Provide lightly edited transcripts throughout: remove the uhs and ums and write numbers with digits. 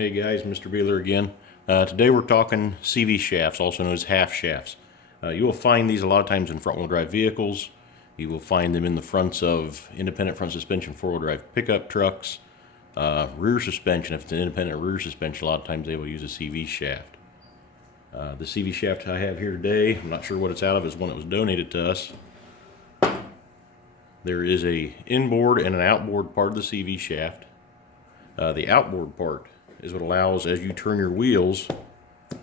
Hey guys, Mr. Beeler again. Today we're talking CV shafts, also known as half shafts. You will find these a lot of times in front-wheel drive vehicles. You will find them in the fronts of independent front suspension four-wheel drive pickup trucks. Rear suspension, if it's an independent rear suspension, a lot of times they will use a CV shaft. The CV shaft I have here today, I'm not sure what it's out of, is one that was donated to us. There is a inboard and an outboard part of the CV shaft. The outboard part is what allows, as you turn your wheels, it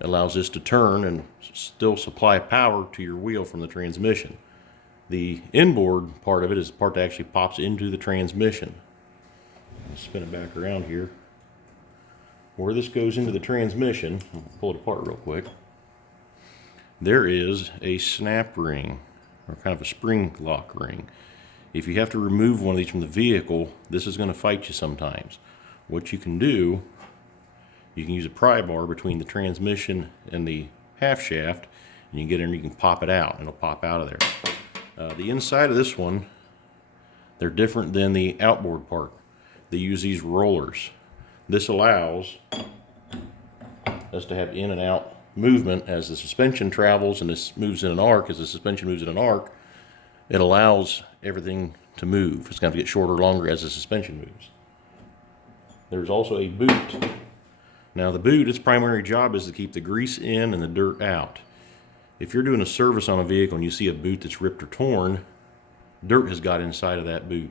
allows this to turn and still supply power to your wheel from the transmission. The inboard part of it is the part that actually pops into the transmission. I'll spin it back around here. Where this goes into the transmission, I'll pull it apart real quick. There is a snap ring, or kind of a spring lock ring. If you have to remove one of these from the vehicle, this is going to fight you sometimes. What you can do, you can use a pry bar between the transmission and the half shaft, and you can get in and you can pop it out, and it'll pop out of there. The inside of this one, they're different than the outboard part. They use these rollers. This allows us to have in and out movement as the suspension travels, and this moves in an arc. As the suspension moves in an arc, it allows everything to move. It's going to get shorter or longer as the suspension moves. There's also a boot. Now the boot, its primary job is to keep the grease in and the dirt out. If you're doing a service on a vehicle and you see a boot that's ripped or torn, dirt has got inside of that boot.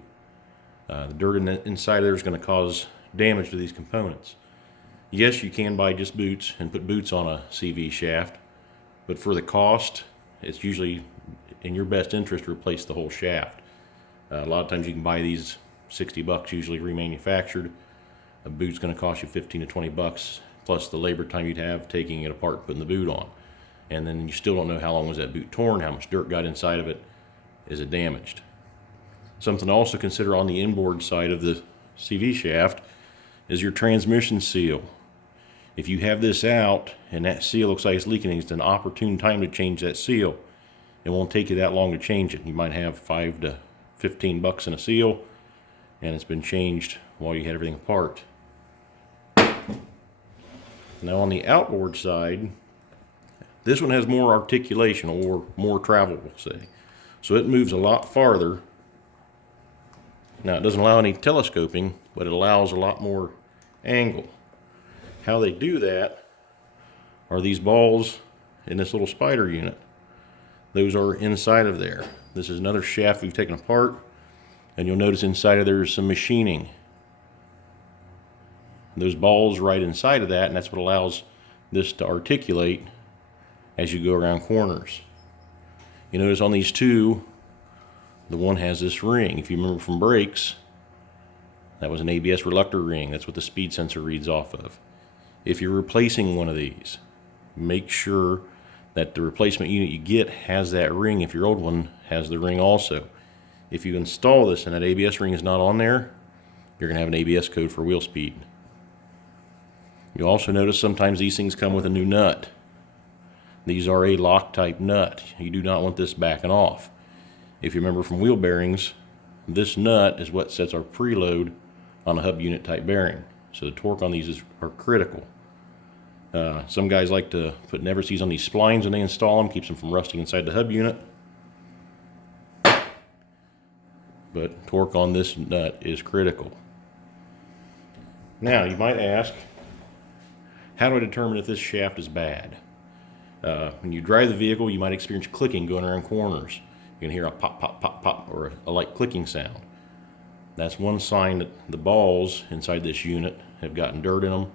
The dirt inside there is going to cause damage to these components. Yes, you can buy just boots and put boots on a CV shaft, but for the cost, it's usually in your best interest to replace the whole shaft. A lot of times you can buy these $60, usually remanufactured. A boot's going to cost you 15 to 20 bucks, plus the labor time you'd have taking it apart and putting the boot on. And then you still don't know how long was that boot torn, how much dirt got inside of it, is it damaged. Something to also consider on the inboard side of the CV shaft is your transmission seal. If you have this out and that seal looks like it's leaking, it's an opportune time to change that seal. It won't take you that long to change it. You might have 5 to 15 bucks in a seal, and it's been changed while you had everything apart. Now on the outboard side, this one has more articulation, or more travel, we'll say. So it moves a lot farther. Now it doesn't allow any telescoping, but it allows a lot more angle. How they do that are these balls in this little spider unit. Those are inside of there. This is another shaft we've taken apart, and you'll notice inside of there is some machining. Those balls right inside of that, and that's what allows this to articulate as you go around corners. You notice on these two, the one has this ring. If you remember from brakes, that was an ABS reluctor ring. That's what the speed sensor reads off of. If you're replacing one of these, make sure that the replacement unit you get has that ring. If your old one has the ring also. If you install this and that ABS ring is not on there, you're going to have an ABS code for wheel speed. You'll also notice sometimes these things come with a new nut. These are a lock type nut. You do not want this backing off. If you remember from wheel bearings, this nut is what sets our preload on a hub unit type bearing. So the torque on these are critical. Some guys like to put never sees on these splines when they install them, keeps them from rusting inside the hub unit. But torque on this nut is critical. Now you might ask, how do I determine if this shaft is bad? When you drive the vehicle, you might experience clicking going around corners. You can hear a pop, pop, pop, pop, or a light clicking sound. That's one sign that the balls inside this unit have gotten dirt in them.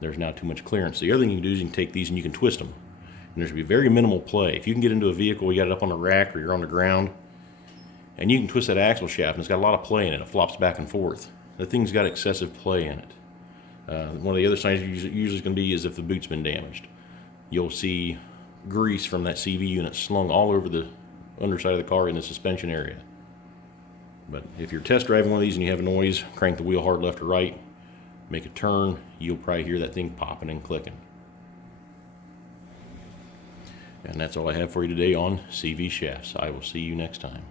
There's now too much clearance. The other thing you can do is you can take these and you can twist them. And there's going to be very minimal play. If you can get into a vehicle, you got it up on a rack or you're on the ground, and you can twist that axle shaft, and it's got a lot of play in it. It flops back and forth. The thing's got excessive play in it. One of the other signs usually going to be is if the boot's been damaged. You'll see grease from that CV unit slung all over the underside of the car in the suspension area. But if you're test driving one of these and you have a noise, crank the wheel hard left or right, make a turn, you'll probably hear that thing popping and clicking. And that's all I have for you today on CV shafts. I will see you next time.